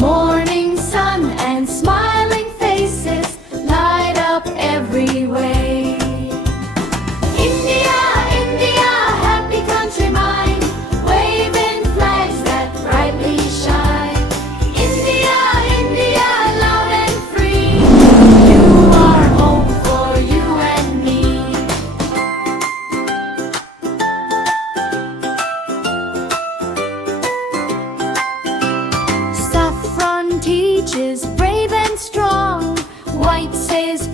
Morning sun and smiling faces light up every way. India, India, happy country mine, waving flags that brightly shine. India, India, loud and free, you are home for you and me. Saffron teaches brave and strong, white says